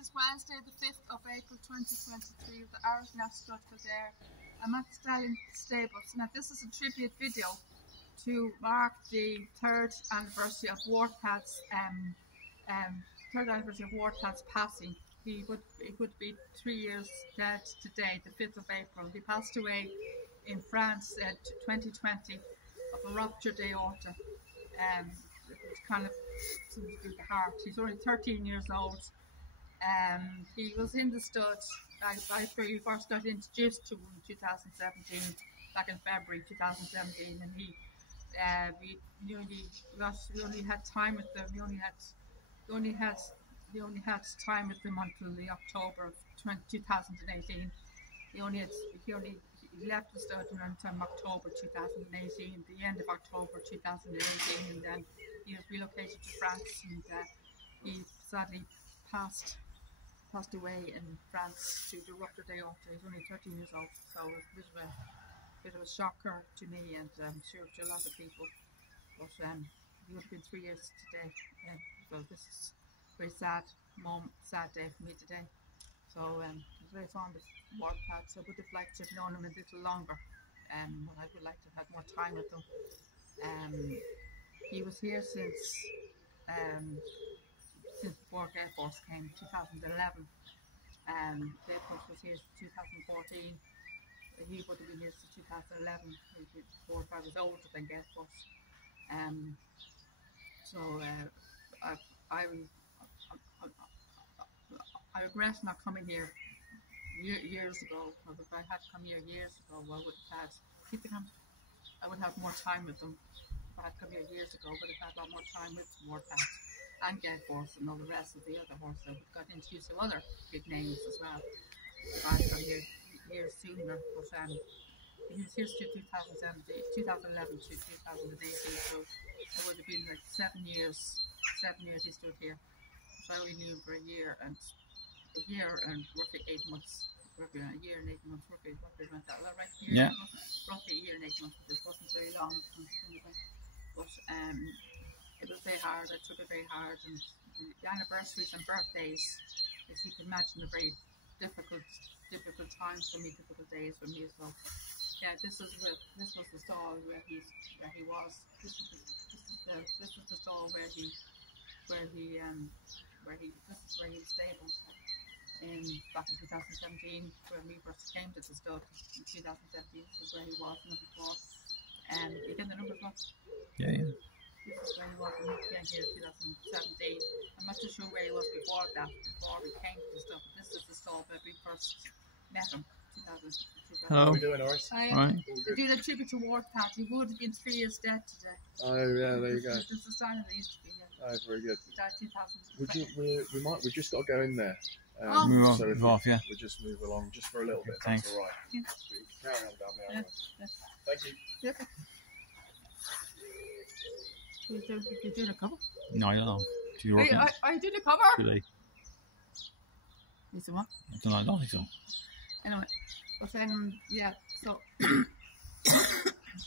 is Wednesday the 5th of April 2023 with the Irish National Kildare. I'm at the Stallion Stables. Now this is a tribute video to mark the third anniversary of WORTHADD's passing. He would be 3 years dead today, the 5th of April. He passed away in France in 2020 of a ruptured aorta. It kind of seems to do the heart. He's only 13 years old. He was in the stud. I first got introduced to him in 2017, back in February 2017, and we only had time with them. We only had time with them until the October of 2018. He left the stud around October 2018, the end of October 2018, and then he was relocated to France, and he sadly passed away in France due to ruptured aorta. He's only 13 years old, so it was a bit of a shocker to me, and I'm sure to a lot of people. But he would have been 3 years today, so this is a very sad day for me today. So I was very fond of WORTHADD, so I would have liked to have known him a little longer, but I would like to have had more time with him. He was here since before Air Force came, 2011. Air Force was here since 2014. He would have been here since 2011. He was 4 or 5 years older than Air Force. I regret not coming here years ago. If I had come here years ago, I would have more time with them. If I had come here years ago, I would have had a lot more time with WORTHADD and Gate Force and all the rest of the other horses. I got introduced to other big names as well. If I had come here years sooner, but he was here since 2011 to 2018, so it would have been like 7 years. 7 years he stood here. So I only knew him for a year and roughly 8 months. Roughly a year and 8 months. Roughly went that right? Yeah. Roughly a year and 8 months. This wasn't very long. But it was very hard. I took it very hard, and the anniversaries and birthdays, as you can imagine, are very difficult times for me, difficult days for me as well. Yeah, this was the stall where he was. This is the stall where he was stable. Back in 2017, when we first came to the stud in 2017, this is where he was number 4. You get the number 4? Yeah. This is where he was when we came here in 2017. I'm not too sure where he was before that, before we came to the stall, but this is the stall where we first met him. 2000. Hello. How are we doing, Horace? Right. Do the tribute to WORTHADD. He would have been 3 years dead today. Oh yeah, there you go. This is the sign that used to be here. Oh, very good. He died 2000. We've just got to go in there. Move so off, yeah. We'll just move along just for a little bit. Thanks. That's all right. Yeah. So you can carry on down there. Yeah. Thank you. Yeah. You're doing a cover? No, I don't know. Do you reckon? Are you doing a cover? Too late. You see what? I don't think so. Anyway, but yeah, so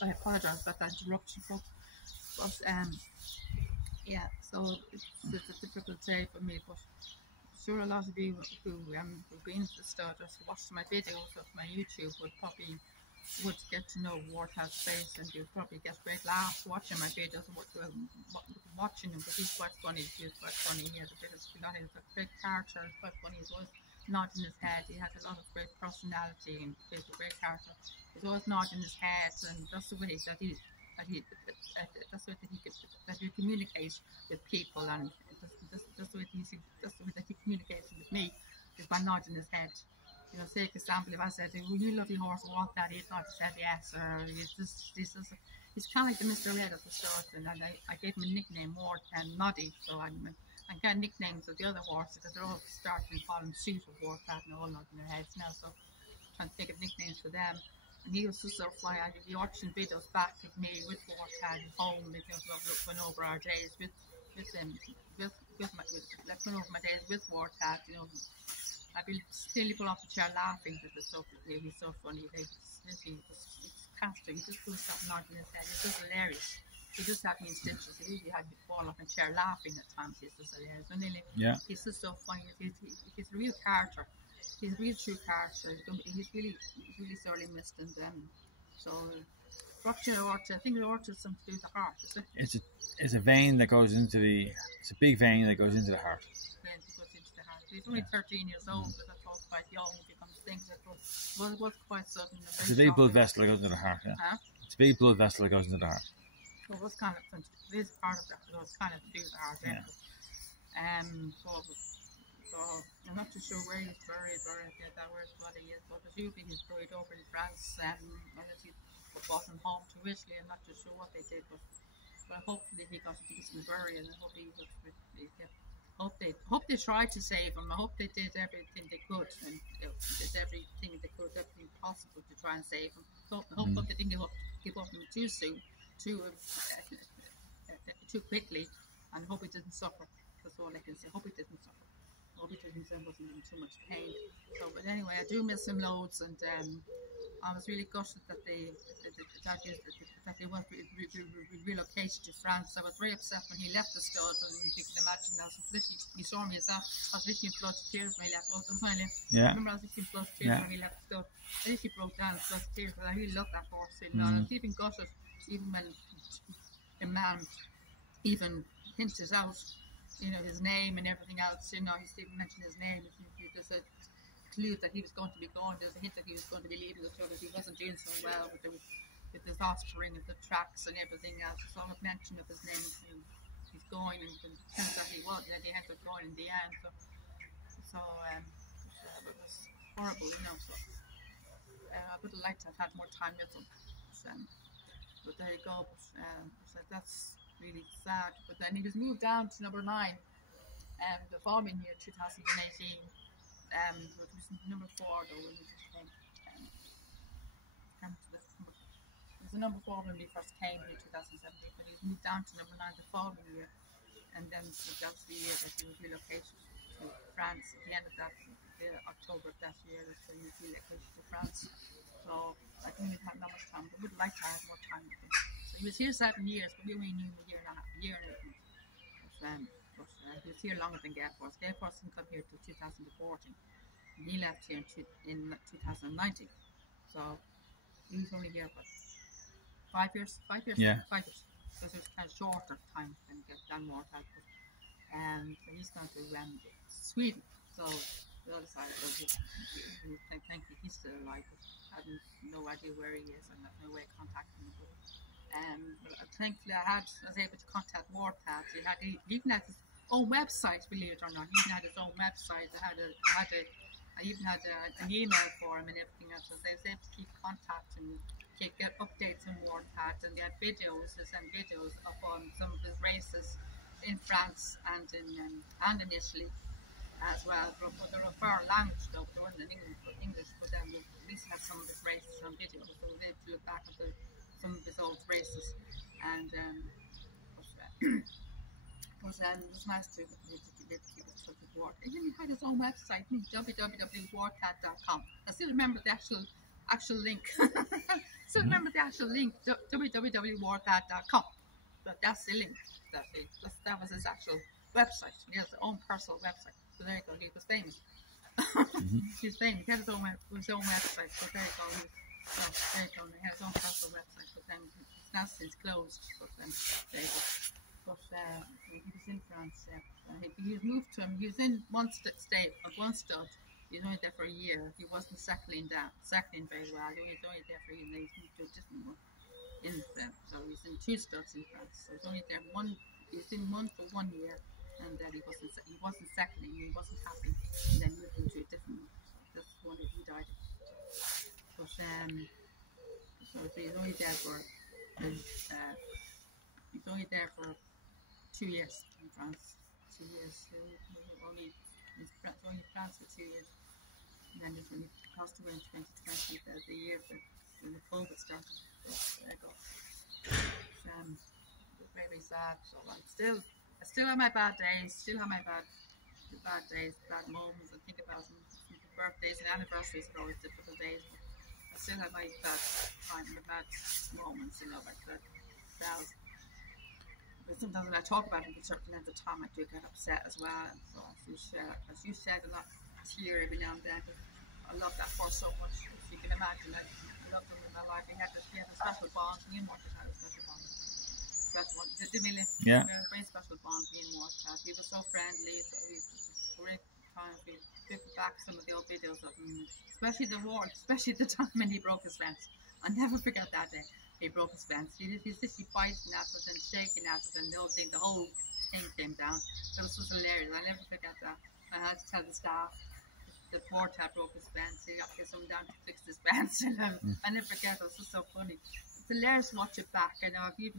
I apologise about that interruption, folks. But yeah, so it's a difficult day for me, but sure a lot of you who've been to the stud or watched my videos of my YouTube would get to know WORTHADD's face, and you'd probably get great laughs watching my videos and watching him, because he's quite funny. He was quite funny. He had a bit of a great character, quite funny. He was nodding his head. He had a lot of great personality and he was a great character. He was always nodding his head, and that's the way that he communicates with people, and that's the way that he communicates with me, is by nodding his head. You know, say for example, if I said, "Will you love your horse WORTHADD?" he'd not have said yes, or he's kind of like the Mr. Red of the start, and I gave him a nickname, Noddy, so I'm getting nicknames of the other horses because they're all starting to call him suit of WORTHADD and all nodding their heads now, so I'm trying to think of nicknames for them. And he was just so funny. I'd be watching videos back of me with WORTHADD at home, went over our days with him, went over my days with WORTHADD, you know. I'd be still pull off the chair laughing because it's so funny. He's so funny. It's casting. He just couldn't stop nodding his head. It's just hilarious. he just had me in stitches. He really had me fall off and chair laughing at times. He says, so nearly, Yeah. he's just so funny. He's a real character. He's a real true character. He's really sorely missed. And so, what you know, I think the orchard is something to do with the heart, is it? It's a vein that goes into it's a big vein that goes into the heart. Yeah, it goes into the heart. He's only 13 years old, but that's all quite young. He becomes things that was quite sudden. It's a big blood vessel that goes into the heart. Yeah. Huh? It's a big blood vessel that goes into the heart. So it was kind of, it is part of that, but it was kind of to do with the heart. Yeah. So I'm not too sure where he's buried, or where his body is, but presumably he's buried over in France, unless he brought him home to Italy. I'm not too sure what they did, but hopefully he got a decent burial, and hope they tried to save him. I hope they did everything they could, and did everything they could, everything possible to try and save him. Hope they didn't give up on him too soon, too quickly, and hope he didn't suffer. That's all I can say. Hope he didn't suffer. Hope he wasn't in too much pain. So, but anyway, I do miss him loads, and I was really gutted that they were relocated to France. I was very upset when he left the stud, and you can imagine I was literally, you saw me as that, I was literally in blood to tears when he left. Yeah. I remember I was literally in blood to tears when he left the stud. I literally broke down in blood to tears, but I really loved that horse. And I was even gutted, even when the man even hinted out, you know, his name and everything else. You know, he didn't mention his name. There's a clue that he was going to be going. There's a hint that he was going to be leaving the show, that he wasn't doing so well with his offspring and the tracks and everything else. There's all mention of his name. He's going, and it turns out he ended up going in the end. So it was horrible, you know. So I would have liked to have had more time with him. But there you go. So that's really sad. But then he was moved down to number 9, and the following year, 2018, it was number 4 though when he just came. It was a number 4 when he first came in 2017, but he was moved down to number 9 the following year, and then that was the year that he was relocated to France. At the end of that, October of that year, that's when he was relocated to France. So I think we'd have not much time, but we'd like to have more time with him. So he was here 7 years, but we only knew him a year and 8 months. But he was here longer than Gay Force. Gay Force didn't come here till 2014. And he left here in 2019. So he was only here for 5 years. 5 years? Yeah. 5 years. So it was kind of shorter time than WORTHADD. So he's gone to Sweden. So the other side of it, thankfully he's still alive. I have no idea where he is, and there's no way of contacting him. But thankfully I was able to contact WORTHADD. He even had his own website, believe it or not. He even had his own website. I even had an email for him and everything else. So I was able to keep contact and get updates on WORTHADD, and they had videos. They sent videos up on some of his races in France and in Italy as well. But they were in foreign language though, they weren't in English, but then we at least had some of his races on video, so we were able to look back at some of his old races. And it was nice to keep in touch with WORTHADD. And then he had his own website, www.worthad.com. I still remember the actual link. Remember the actual link, www.worthad.com. But that's the link. That was his actual website. He has his own personal website. So there you go. He was famous. He was famous. He had his own website. So there you go. He had his own personal website. But then it's now since closed. But then there you go. But he was in France. He was moved to him. He was in one stud. He was only there for a year. He wasn't settling very well. He was only there for a year. He moved to a different one. So he was in 2 studs in France. So he was only there he was in one for 1 year, and then he wasn't settling. He wasn't happy, and then moved into a different one. So that's the one that he died in. But so he was only there for 2 years in France. 2 years. So only in France for 2 years. And then when he passed away in 2020, the year when the COVID started. So there you go. Very sad. So I still have my bad days. Still have my bad days, bad moments. I think about them. Birthdays and anniversaries are always difficult days. But I still have my bad time, my bad moments. You know, like that. But sometimes when I talk about it, at certain length of time, I do get upset as well. And so as you said, a lot tear every now and then. I love that horse so much. If you can imagine, I loved him in my life. We had a special bond. Me and Martin had a special bond. Did we live? Yeah. A very special bond. Me and Martin. He was so friendly. So we just great times. We look back some of the old videos of him, especially the war, especially the time when he broke his fence. I'll never forget that day. He broke his fence. He's literally fighting at it and shaking at it, and the whole thing came down. It was just hilarious. I'll never forget that. I had to tell the staff that WORTHAD broke his fence. He got to get someone down to fix his fence. And I never forget. It was just so funny. It's hilarious to watch it back. I know if you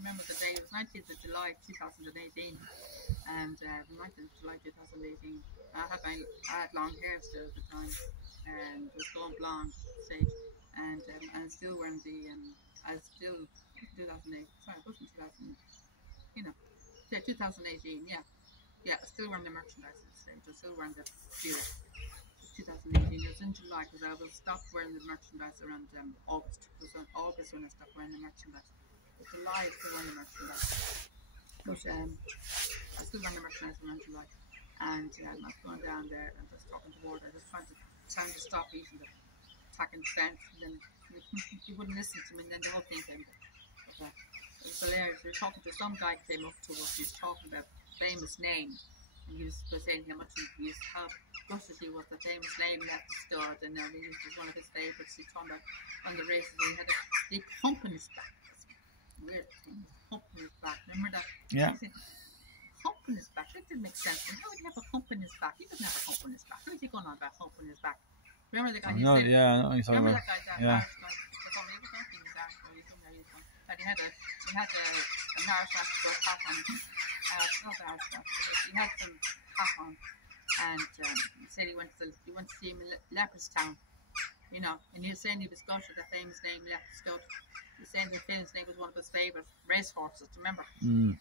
remember the day. It was 19th of July 2018, and 19th of July 2018. I had long hair still at the time, and it was going blonde stage, and I was still wearing the 2008. Sorry, it wasn't 2000. 2018. Yeah, still wearing the merchandise at the stage. I was still wearing the gear. 2018. It was in July because I was stopped wearing the merchandise around August. It was in August when I stopped wearing the merchandise. But July I still wearing the merchandise. But I still wearing the merchandise around July. And I was going down there and just talking to WORTHAD. I was trying to stop eating the attacking fence, and then he wouldn't listen to me, and then the whole thing came up. It was hilarious. We were talking to some guy came up to us. He was talking about famous name, and he was saying how much he used how gutted he was the famous name left the stud, and he used one of his favourites. He talking about on the races he had the hump in his back. Weird thing, hump in his back. Remember that? Yeah. Hump in his back. That didn't make sense. And how would he have a hump in his back? He doesn't have a hump in his back. What is he going on about hump in his back? Remember the guy? I know what you're talking remember about. that guy? Yeah. And he had a narrow top on. Not a he had some top on, and he said he went to see him in Leopardstown, and he was saying he was gutted the famous name left stud. He was saying the famous name was one of his favourite racehorses. Remember? Name.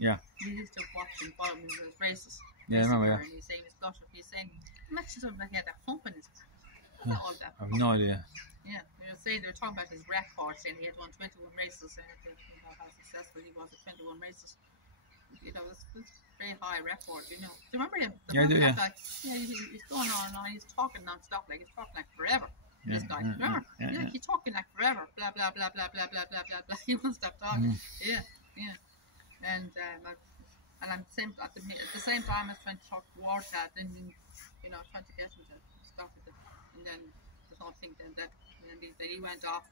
Yeah. He used to watch and follow him in his races. Yeah, I remember. And he was saying he was gutted. He's saying he mentioned something like he had a hump in his back. All that. I have no idea. Yeah, they were talking about his record, saying he had won 21 races, and how successful he was at 21 races. It's a very high record, Do you remember him? Yeah, I do, yeah. Guy? Yeah, he's going on and on. He's talking non-stop, he's talking like forever. Yeah, this guy, remember? Yeah. He's talking like forever. Blah blah blah blah blah blah blah blah blah. He won't stop talking. Yeah. And I'm at the same time I was trying to talk to WORTHAD, and trying to get him to stop it, and then the whole thing then he went off,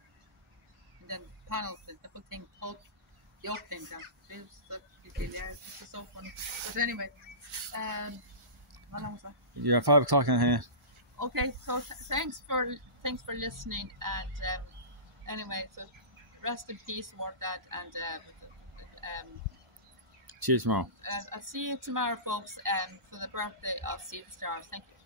and then the panel, the whole thing, the up thing down. It was so funny. But anyway, how long was that? Yeah, 5 o'clock in here. Okay, so thanks for listening, and anyway, so rest in peace, WORTHAD, and Cheers tomorrow. I'll see you tomorrow, folks, for the birthday of Sea the Stars. Thank you.